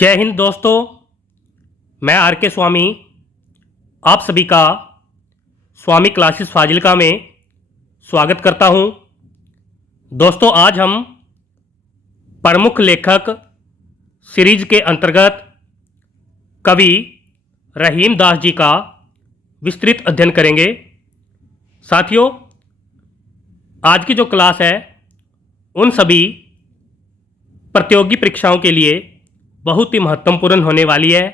जय हिंद दोस्तों। मैं आर के स्वामी आप सभी का स्वामी क्लासेस फाजिलका में स्वागत करता हूं। दोस्तों, आज हम प्रमुख लेखक सीरीज के अंतर्गत कवि रहीम दास जी का विस्तृत अध्ययन करेंगे। साथियों, आज की जो क्लास है उन सभी प्रतियोगी परीक्षाओं के लिए बहुत ही महत्वपूर्ण होने वाली है,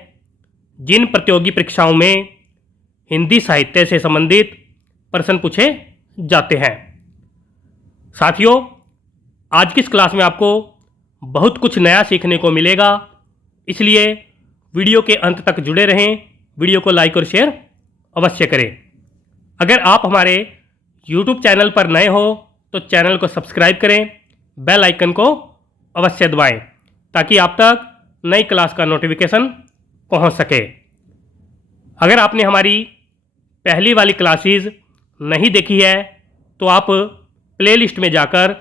जिन प्रतियोगी परीक्षाओं में हिंदी साहित्य से संबंधित प्रश्न पूछे जाते हैं। साथियों, आज की इस क्लास में आपको बहुत कुछ नया सीखने को मिलेगा, इसलिए वीडियो के अंत तक जुड़े रहें। वीडियो को लाइक और शेयर अवश्य करें। अगर आप हमारे YouTube चैनल पर नए हो तो चैनल को सब्सक्राइब करें, बेल आइकन को अवश्य दबाएं ताकि आप तक नई क्लास का नोटिफिकेशन पहुंच सके। अगर आपने हमारी पहली वाली क्लासेस नहीं देखी है तो आप प्लेलिस्ट में जाकर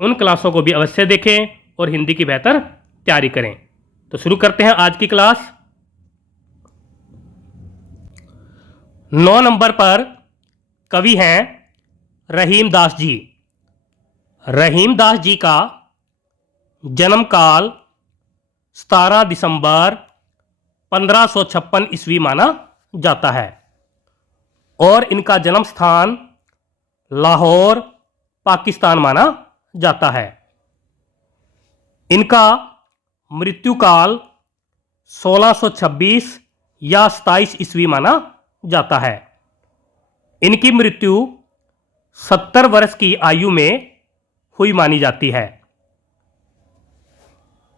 उन क्लासों को भी अवश्य देखें और हिंदी की बेहतर तैयारी करें। तो शुरू करते हैं आज की क्लास। 9 नंबर पर कवि हैं रहीम दास जी। रहीम दास जी का जन्म काल 17 दिसंबर 1556 ईस्वी माना जाता है और इनका जन्म स्थान लाहौर, पाकिस्तान माना जाता है। इनका मृत्यु काल 1626 या 27 ईस्वी माना जाता है। इनकी मृत्यु 70 वर्ष की आयु में हुई मानी जाती है।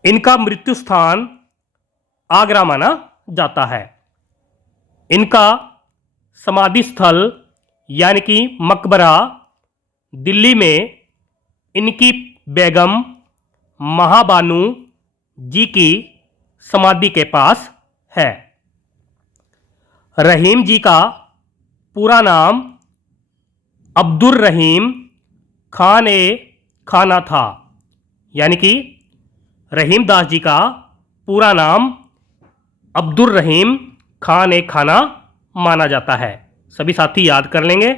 इनका मृत्यु स्थान आगरा माना जाता है। इनका समाधि स्थल यानी कि मकबरा दिल्ली में इनकी बेगम महाबानू जी की समाधि के पास है। रहीम जी का पूरा नाम अब्दुर रहीम खान ए खाना था, यानी कि रहीम दास जी का पूरा नाम अब्दुर रहीम खान ए खाना माना जाता है। सभी साथी याद कर लेंगे।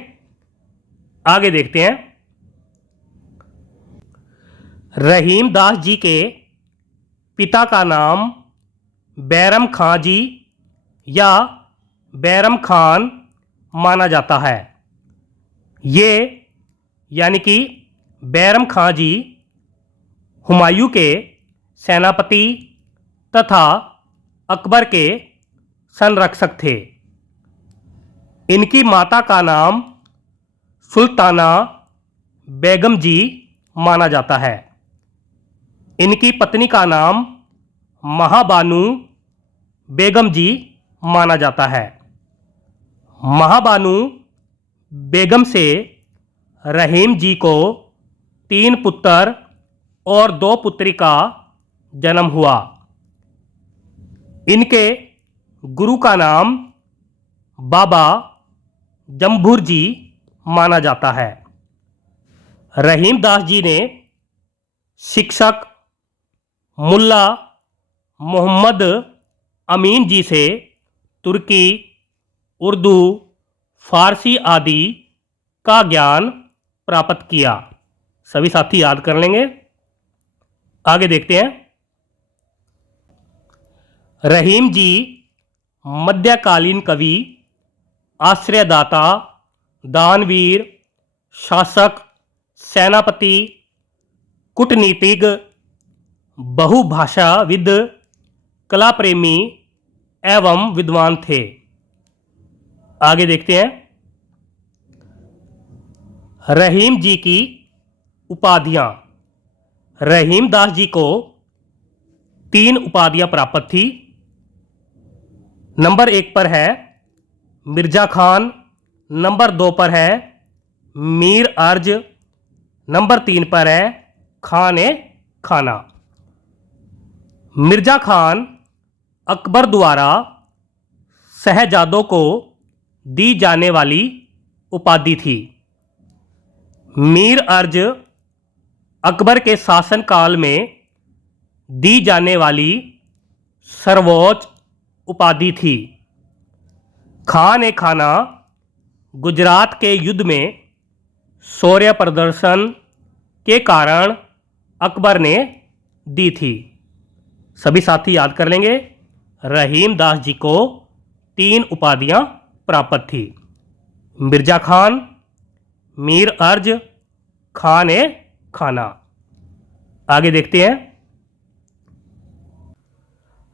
आगे देखते हैं। रहीम दास जी के पिता का नाम बैरम खां जी या बैरम खान माना जाता है। ये यानी कि बैरम खां जी हुमायूं के सेनापति तथा अकबर के संरक्षक थे। इनकी माता का नाम सुल्ताना बेगम जी माना जाता है। इनकी पत्नी का नाम महाबानू बेगम जी माना जाता है। महाबानू बेगम से रहीम जी को 3 पुत्र और 2 पुत्री का जन्म हुआ। इनके गुरु का नाम बाबा जम्भूर जी माना जाता है। रहीम दास जी ने शिक्षक मुल्ला मोहम्मद अमीन जी से तुर्की, उर्दू, फारसी आदि का ज्ञान प्राप्त किया। सभी साथी याद कर लेंगे। आगे देखते हैं। रहीम जी मध्यकालीन कवि, आश्रयदाता, दानवीर, शासक, सेनापति, कूटनीतिज्ञ, बहुभाषाविद, कला प्रेमी एवं विद्वान थे। आगे देखते हैं। रहीम जी की उपाधियां। रहीम दास जी को 3 उपाधियां प्राप्त थी। नंबर 1 पर है मिर्जा खान, नंबर 2 पर है मीर अर्ज, नंबर 3 पर है खान ए खाना। मिर्जा खान अकबर द्वारा शहजादों को दी जाने वाली उपाधि थी। मीर अर्ज अकबर के शासनकाल में दी जाने वाली सर्वोच्च उपाधि थी। खान ए खाना गुजरात के युद्ध में शौर्य प्रदर्शन के कारण अकबर ने दी थी। सभी साथी याद कर लेंगे। रहीम दास जी को 3 उपाधियां प्राप्त थी। मिर्जा खान, मीर अर्ज, खान ए खाना। आगे देखते हैं।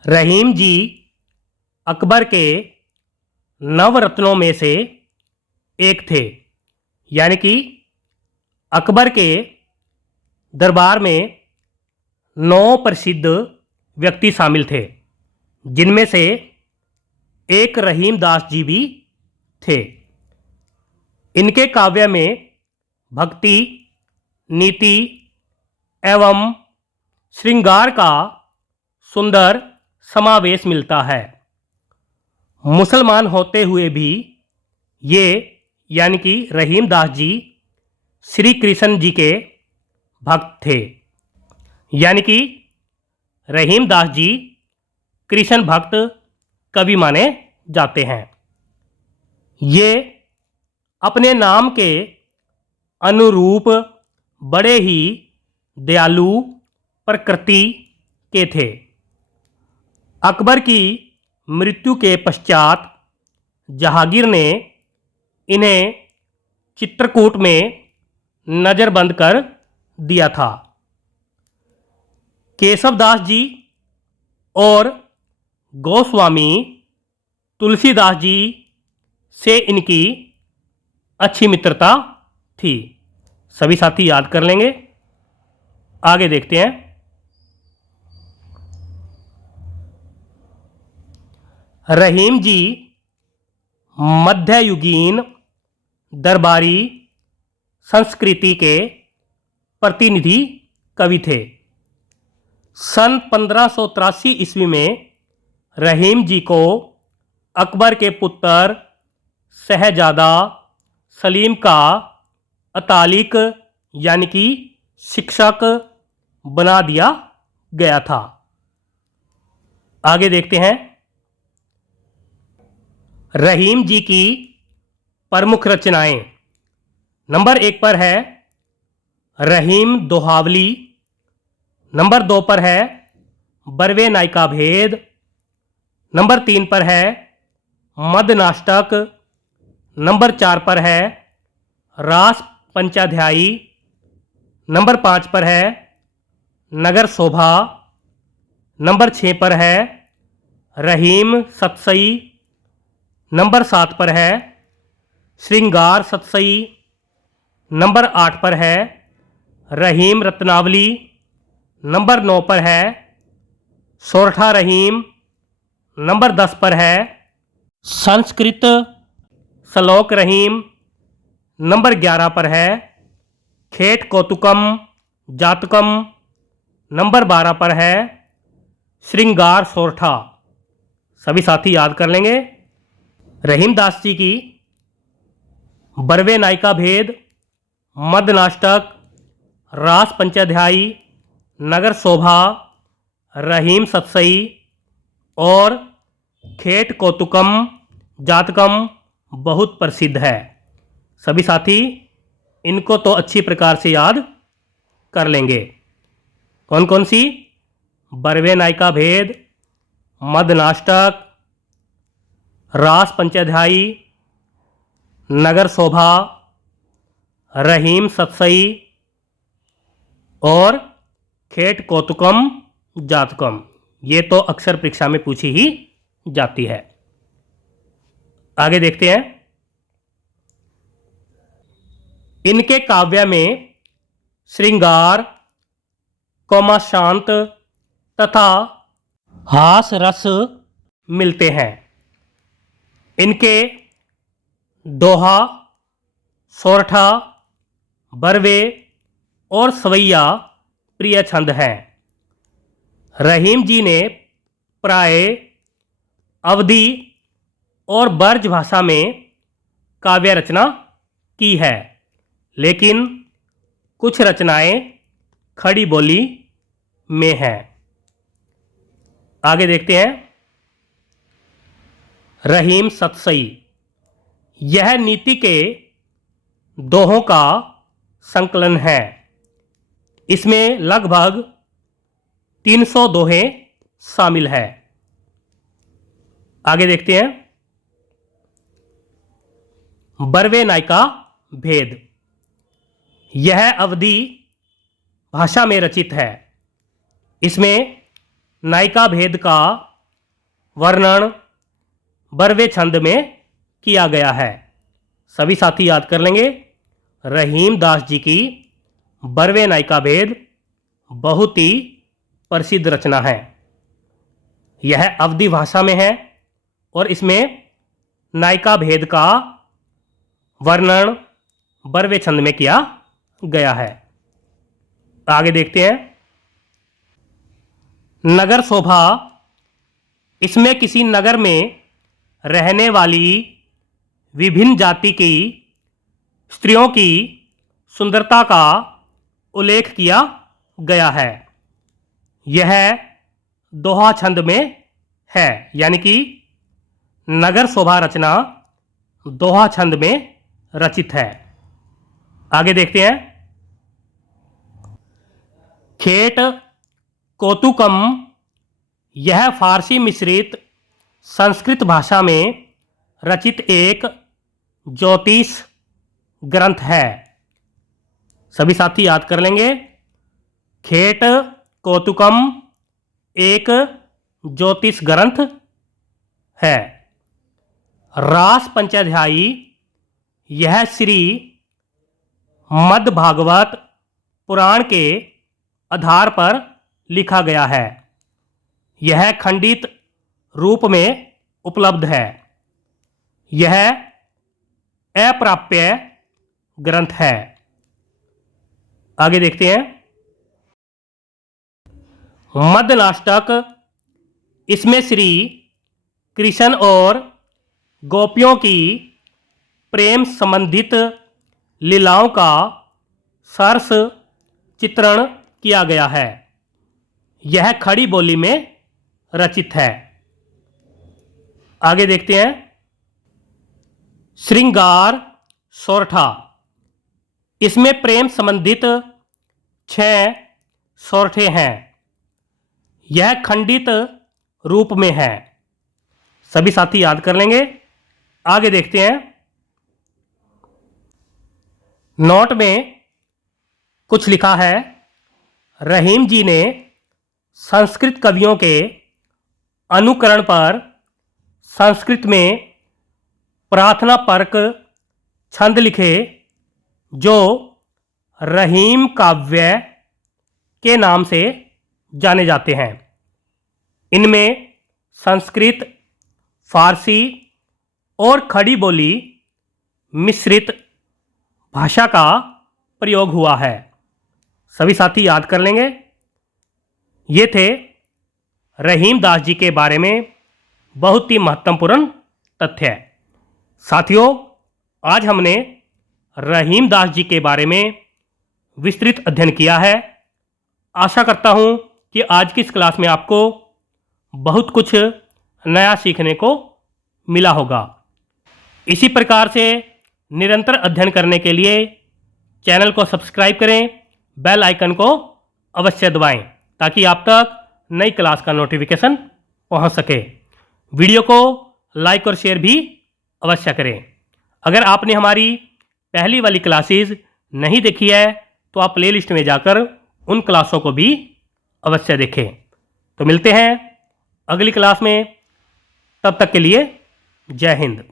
रहीम जी अकबर के नवरत्नों में से एक थे। यानी कि अकबर के दरबार में 9 प्रसिद्ध व्यक्ति शामिल थे, जिनमें से एक रहीम दास जी भी थे। इनके काव्य में भक्ति, नीति एवं श्रृंगार का सुंदर समावेश मिलता है। मुसलमान होते हुए भी ये यानी कि रहीम दास जी श्री कृष्ण जी के भक्त थे। यानी कि रहीम दास जी कृष्ण भक्त कवि माने जाते हैं। ये अपने नाम के अनुरूप बड़े ही दयालु प्रकृति के थे। अकबर की मृत्यु के पश्चात जहांगीर ने इन्हें चित्रकूट में नज़रबंद कर दिया था। केशवदास जी और गोस्वामी तुलसीदास जी से इनकी अच्छी मित्रता थी। सभी साथी याद कर लेंगे। आगे देखते हैं। रहीम जी मध्ययुगीन दरबारी संस्कृति के प्रतिनिधि कवि थे। सन 1583 ईस्वी में रहीम जी को अकबर के पुत्र शहजादा सलीम का अतालिक यानी कि शिक्षक बना दिया गया था। आगे देखते हैं। रहीम जी की प्रमुख रचनाएं। नंबर 1 पर है रहीम दोहावली। नंबर 2 पर है बरवे नायका भेद। नंबर 3 पर है मद नाष्टक। नंबर 4 पर है रास पंचाध्यायी। नंबर 5 पर है नगर शोभा। नंबर 6 पर है रहीम सतसई। नंबर 7 पर है श्रृंगार सतसई। नंबर 8 पर है रहीम रत्नावली। नंबर 9 पर है सोरठा रहीम। नंबर 10 पर है संस्कृत श्लोक रहीम। नंबर 11 पर है खेट कौतुकम जातकम। नंबर 12 पर है श्रृंगार सोरठा। सभी साथी याद कर लेंगे। रहीम दास जी की बरवे नायका भेद, मद नाष्टक, रास पंचाध्यायी, नगर शोभा, रहीम सतसई और खेट कौतुकम जातकम बहुत प्रसिद्ध है। सभी साथी इनको तो अच्छी प्रकार से याद कर लेंगे। कौन कौन सी? बरवे नायका भेद, मद नाष्टक, रास पंचाध्यायी, नगर शोभा, रहीम सतसई और खेट कौतुकम जातकम। ये तो अक्सर परीक्षा में पूछी ही जाती है। आगे देखते हैं। इनके काव्य में श्रृंगार, कौमाशांत तथा हास रस मिलते हैं। इनके दोहा, सोरठा, बरवे और सवैया प्रिय छंद हैं। रहीम जी ने प्राय अवधी और ब्रज भाषा में काव्य रचना की है, लेकिन कुछ रचनाएं खड़ी बोली में हैं। आगे देखते हैं। रहीम सतसई, यह नीति के दोहों का संकलन है। इसमें लगभग 300 दोहे शामिल है। आगे देखते हैं। बरवे नायका भेद, यह अवधी भाषा में रचित है। इसमें नायिका भेद का वर्णन बरवे छंद में किया गया है। सभी साथी याद कर लेंगे। रहीम दास जी की बरवे नायिका भेद बहुत ही प्रसिद्ध रचना है। यह अवधी भाषा में है और इसमें नायिका भेद का वर्णन बरवे छंद में किया गया है। आगे देखते हैं। नगर शोभा, इसमें किसी नगर में रहने वाली विभिन्न जाति की स्त्रियों की सुंदरता का उल्लेख किया गया है। यह दोहा छंद में है, यानी कि नगर शोभा रचना दोहा छंद में रचित है। आगे देखते हैं। खेट कौतुकम, यह फारसी मिश्रित संस्कृत भाषा में रचित एक ज्योतिष ग्रंथ है। सभी साथी याद कर लेंगे। खेट कौतुकम एक ज्योतिष ग्रंथ है। रास पंचाध्यायी, यह श्री मद् भागवत पुराण के आधार पर लिखा गया है। यह खंडित रूप में उपलब्ध है। यह अप्राप्य ग्रंथ है। आगे देखते हैं। मद्यनाष्टक, इसमें श्री कृष्ण और गोपियों की प्रेम संबंधित लीलाओं का सरस चित्रण किया गया है। यह खड़ी बोली में रचित है। आगे देखते हैं। श्रृंगार सोरठा, इसमें प्रेम संबंधित 6 सोरठे हैं। यह खंडित रूप में है। सभी साथी याद कर लेंगे। आगे देखते हैं। नोट में कुछ लिखा है। रहीम जी ने संस्कृत कवियों के अनुकरण पर संस्कृत में प्रार्थना परक छंद लिखे जो रहीम काव्य के नाम से जाने जाते हैं। इनमें संस्कृत, फारसी और खड़ी बोली मिश्रित भाषा का प्रयोग हुआ है। सभी साथी याद कर लेंगे। ये थे रहीम दास जी के बारे में बहुत ही महत्वपूर्ण तथ्य। साथियों, आज हमने रहीम दास जी के बारे में विस्तृत अध्ययन किया है। आशा करता हूँ कि आज की इस क्लास में आपको बहुत कुछ नया सीखने को मिला होगा। इसी प्रकार से निरंतर अध्ययन करने के लिए चैनल को सब्सक्राइब करें, बेल आइकन को अवश्य दबाएं ताकि आप तक नई क्लास का नोटिफिकेशन पहुंच सके। वीडियो को लाइक और शेयर भी अवश्य करें। अगर आपने हमारी पहली वाली क्लासेस नहीं देखी है तो आप प्लेलिस्ट में जाकर उन क्लासों को भी अवश्य देखें। तो मिलते हैं अगली क्लास में। तब तक के लिए जय हिंद।